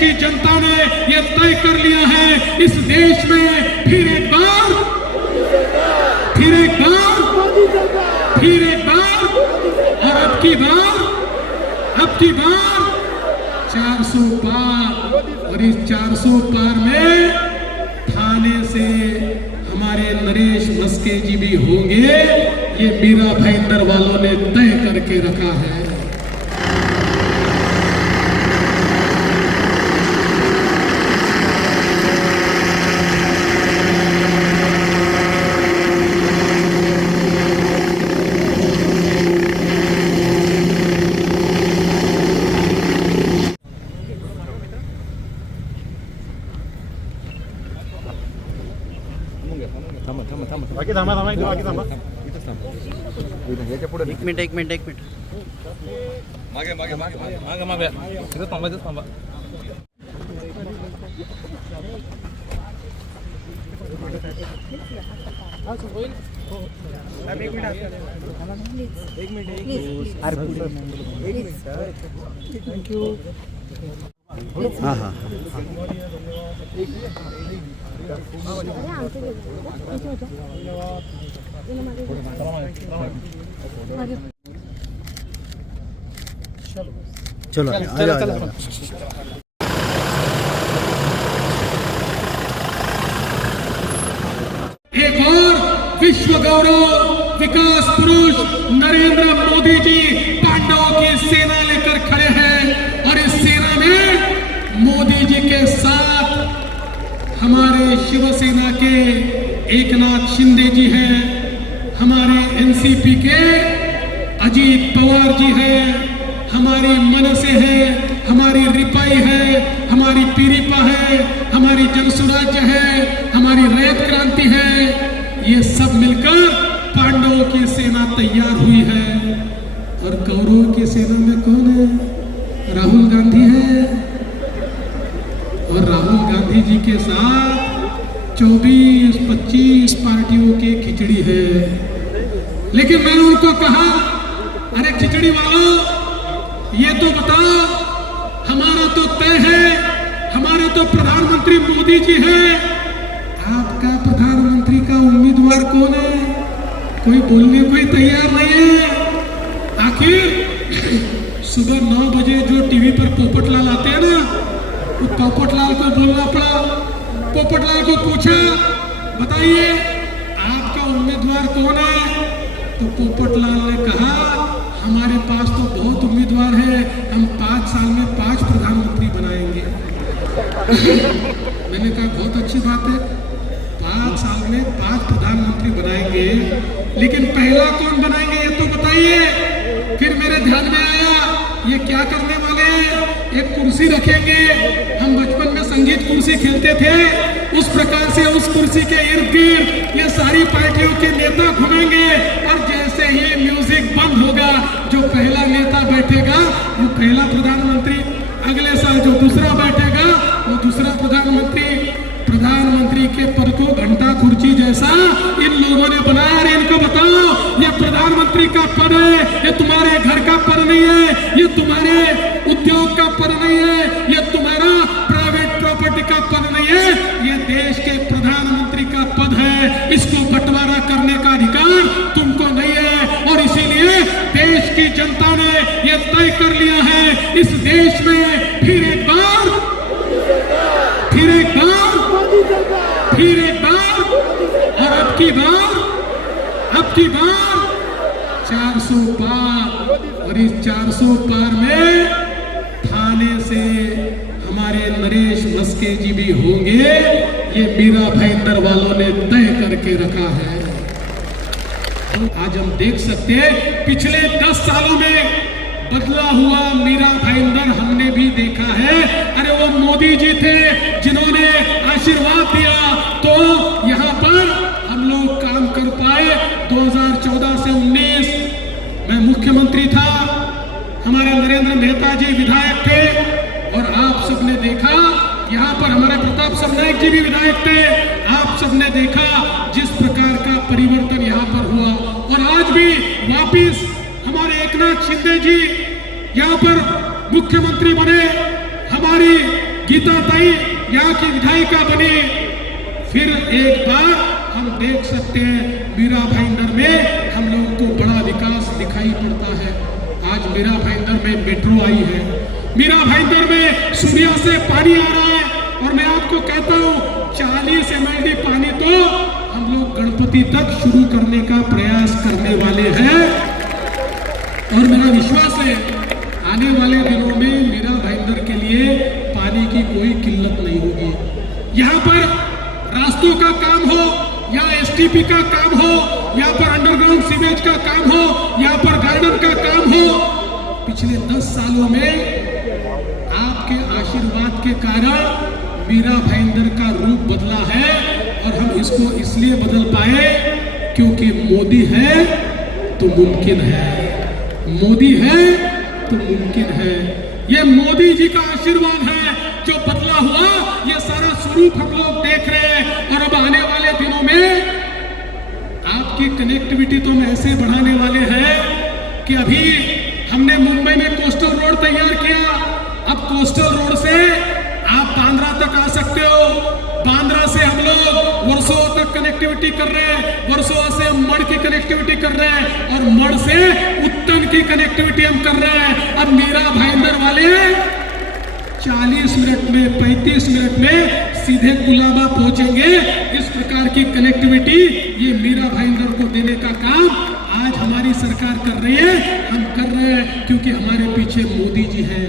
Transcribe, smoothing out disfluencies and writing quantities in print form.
की जनता ने यह तय कर लिया है, इस देश में फिर एक बार और अब की बार 400 पार। और इस 400 पार में थाने से हमारे नरेश मस्के जी भी होंगे, ये मीरा भाईंदर वालों ने तय करके रखा है। एक मिनिट मागे इथं थांबा थैंक यू। हाँ चलो एक और विश्व गौरव विकास पुरुष नरेंद्र मोदी जी पांडवों की सेना लेकर खड़े हैं और इस सेना में मोदी जी के साथ हमारे शिवसेना के एकनाथ शिंदे जी हैं, हमारे एनसीपी के अजीत पवार जी हैं, हमारी मनसे है, हमारी रिपाई है, हमारी पीरिपा है, हमारी जनसुराज्य है, हमारी रैत क्रांति है। ये सब मिलकर पांडवों की सेना तैयार हुई है। और कौरवों की सेना में कौन है? राहुल गांधी है। और राहुल गांधी जी के साथ 24-25 पार्टियों की खिचड़ी है। लेकिन मैंने उनको कहा, अरे खिचड़ी वालों, ये तो बताओ, हमारा तो तय है, हमारे तो प्रधानमंत्री मोदी जी हैं, आपका प्रधानमंत्री का उम्मीदवार कौन है? कोई बोलने को ही तैयार नहीं है। आखिर सुबह 9 बजे जो टीवी पर पोपटलाल आते हैं ना, वो पोपटलाल को बोलना पड़ा। पोपटलाल को पूछा, बताइए आपका उम्मीदवार कौन है? तो पोपटलाल ने कहा, हमारे पास तो बहुत उम्मीदवार है, हम 5 साल में 5 प्रधानमंत्री बनाएंगे। मैंने कहा बहुत अच्छी बात है, 5 साल में 5 प्रधानमंत्री बनाएंगे, लेकिन पहला कौन बनाएंगे ये तो बताइए। फिर मेरे ध्यान में आया, ये क्या करने वाले हैं? एक कुर्सी रखेंगे। हम बचपन में संगीत कुर्सी खेलते थे, उस प्रकार से उस कुर्सी के इर्द गिर्द ये सारी पार्टियों के नेता घूमेंगे और जैसे ही म्यूजिक बंद होगा, जो पहला नेता बैठेगा वो पहला प्रधानमंत्री, अगले साल जो दूसरा बैठेगा वो दूसरा प्रधानमंत्री। प्रधानमंत्री के पद को घंटा कुर्सी जैसा इन लोगों ने बनाया। इनको बताओ, ये प्रधानमंत्री का पद है, ये तुम्हारे घर का पद नहीं है, ये तुम्हारे उद्योग का पद नहीं है, ये तुम्हारा प्राइवेट प्रॉपर्टी का पद नहीं है, ये देश के प्रधानमंत्री का पद है। इसको बंटवारा करने का अधिकार तुमको नहीं है। और इसीलिए देश की जनता ने यह तय कर लिया है, इस देश में फिर एक बार और अब की बार 400 पार। और इस 400 पार में थाने से हमारे नरेश मस्के जी भी होंगे, ये मीरा भाईंदर वालों ने तय करके रखा है। आज हम देख सकते हैं, पिछले 10 सालों में बदला हुआ मीरा भाईंदर हमने भी देखा है। अरे वो मोदी जी थे जिन्होंने आशीर्वाद दिया तो यहाँ पर हम लोग काम कर पाए। 2014 से 19 मैं मुख्यमंत्री था, हमारे नरेंद्र मेहता जी विधायक थे और आप सबने देखा यहाँ पर हमारे प्रताप सरनाईक जी भी विधायक थे। आप सबने देखा जिस प्रकार का परिवर्तन यहाँ पर हुआ। और आज भी वापिस हमारे एकनाथ शिंदे जी यहाँ पर मुख्यमंत्री बने, हमारी गीता ताई यहाँ की विधायिका बनी, फिर एक बार हम देख सकते हैं मीरा भाईंदर में हम लोगों को बड़ा विकास दिखाई पड़ता है। आज मीरा भाईंदर में मेट्रो आई है, मीरा भाईंदर में सूर्या से पानी आ रहा है, और मैं आपको कहता हूँ 40 MLD पानी तो हम लोग गणपति तक शुरू करने का प्रयास करने वाले हैं। और मेरा विश्वास है आने वाले दिनों में मीरा भाईंदर के लिए पानी की कोई किल्लत नहीं होगी। यहाँ पर रास्तों का काम हो या STP का काम हो, यहाँ पर अंडरग्राउंड सीवेज का काम हो, यहाँ पर गार्डन का काम हो, पिछले 10 सालों में आपके आशीर्वाद के कारण मीरा भाईंदर का रूप बदला है। और हम इसको इसलिए बदल पाए क्योंकि मोदी है तो मुमकिन है, मोदी है तो मुमकिन है। ये मोदी जी का आशीर्वाद है जो बदला हुआ, ये सारा स्वरूप हम लोग देख रहे हैं। और अब आने वाले दिनों में आपकी कनेक्टिविटी तो हम ऐसे बढ़ाने वाले हैं कि अभी हमने मुंबई में कोस्टल रोड तैयार किया, अब कोस्टल रोड से आप बांद्रा तक आ सकते हो, बांद्रा से हम लोग वर्सोवा तक कनेक्टिविटी कर रहे हैं, वर्सोवा से हम मड़ की कनेक्टिविटी कर रहे हैं, और मड़ से उत्तन की कनेक्टिविटी हम कर रहे हैं। अब मीरा भाईंदर वाले 40 मिनट में 35 मिनट में सीधे गुलाबा पहुंचेंगे। इस प्रकार की कनेक्टिविटी ये मीरा भाईंदर को देने का काम आज हमारी सरकार कर रही है, हम कर रहे हैं क्योंकि हमारे पीछे मोदी जी हैं।